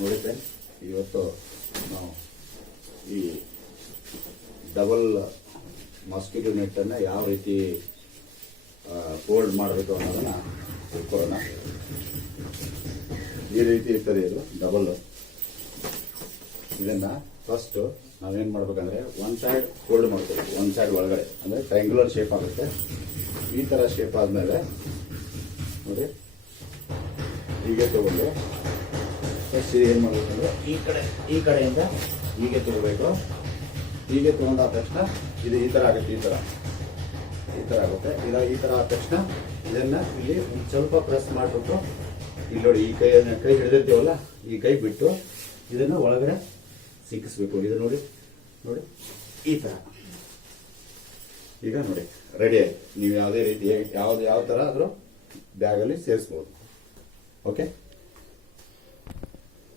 ನೋಡಿ ಫ್ರೆಂಡ್ಸ್, ಇವತ್ತು ನಾವು ಈ ಡಬಲ್ ಮಾಸ್ಕಿಟೋ ನೆಟ್ಟನ್ನು ಯಾವ ರೀತಿ ಫೋಲ್ಡ್ ಮಾಡಬೇಕು ಅನ್ನೋದನ್ನು ತಿಳ್ಕೊಳ್ಳೋಣ. ಈ ರೀತಿ ಇರ್ತದೆ ಇದು ಡಬಲ್. ಇದನ್ನು ಫಸ್ಟು ನಾವೇನು ಮಾಡ್ಬೇಕಂದ್ರೆ ಒನ್ ಸೈಡ್ ಫೋಲ್ಡ್ ಮಾಡ್ತೀವಿ, ಒನ್ ಸೈಡ್ ಒಳಗಡೆ ಅಂದರೆ ಟ್ರಯಾಂಗ್ಯುಲರ್ ಶೇಪ್ ಆಗುತ್ತೆ. ಈ ಥರ ಶೇಪ್ ಆದಮೇಲೆ ನೋಡಿ ಹೀಗೆ ತಗೊಂಡು ಫಸ್ಟ್ ಏನು ಮಾಡಬೇಕಂದ್ರೆ ಈ ಕಡೆಯಿಂದ ಹೀಗೆ ತಗೋಬೇಕು. ಹೀಗೆ ತೊಗೊಂಡಾದ ತಕ್ಷಣ ಇದು ಈ ಥರ ಆಗುತ್ತೆ, ಈ ಥರ ಆಗುತ್ತೆ. ಈ ಥರ ಆದ ತಕ್ಷಣ ಇದನ್ನು ಇಲ್ಲಿ ಒಂದು ಸ್ವಲ್ಪ ಪ್ರೆಸ್ ಮಾಡಿಬಿಟ್ಟು ಇಲ್ಲಿ ನೋಡಿ ಈ ಕೈ ಹಿಡಿದಿರ್ತೀವಲ್ಲ, ಈ ಕೈ ಬಿಟ್ಟು ಇದನ್ನು ಒಳಗಡೆ ಸಿಕ್ಕಿಸ್ಬೇಕು. ಇದು ನೋಡಿ ನೋಡಿ ಈ ಥರ. ಈಗ ನೋಡಿ ರೆಡಿ ಆಯ್ತು. ನೀವು ಯಾವುದೇ ರೀತಿ ಯಾವ ಥರ ಆದರೂ ಬ್ಯಾಗಲ್ಲಿ ಸೇರಿಸ್ಬೋದು. ಓಕೆ.